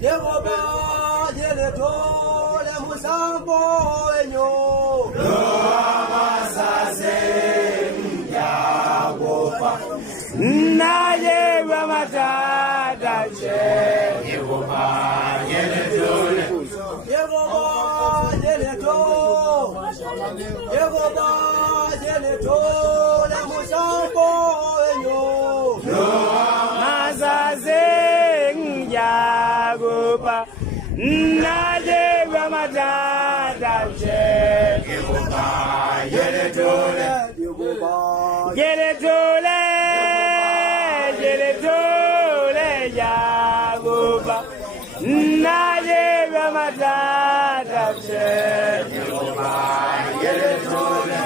Yegoba yele tole musambo enyo. Naye Ramadada Yegoba yele tole. Yegoba yele tole. Yegoba yele tole musambo enyo. Yagoba Naye Ramadada Yegoba yele tole. Yele tole Yagoba Naye Ramadada Yegoba yele tole.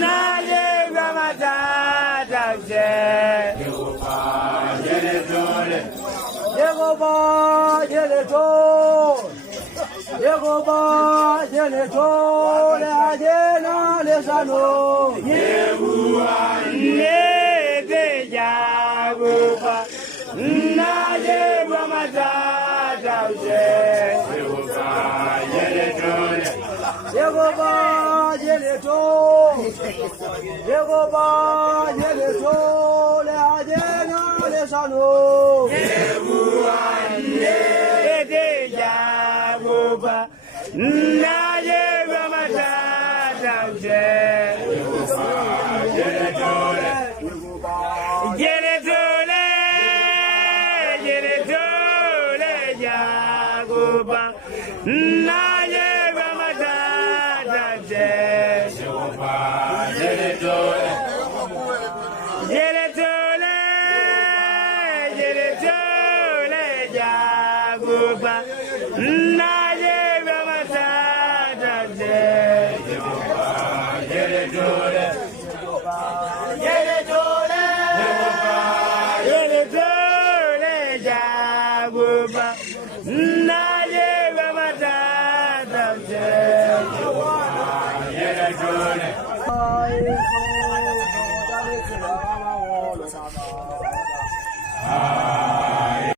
Naye Ramadada Yegoba yele tole. Yegoba yele tole. Yegoba yele tole ajena lesano. Yegoba nede Yagoba Naye Ramadada Yegoba yele tole. Yegoba yele tole. Yegoba yele tole ajena lesano. Yegoba nede Yagoba Naye Ramadada Yegoba yele tole. Yele tole Yagoba Naye Ramadada Yegoba yele tole. Yele tole Yagoba Naye Ramadada Yegoba yele tole.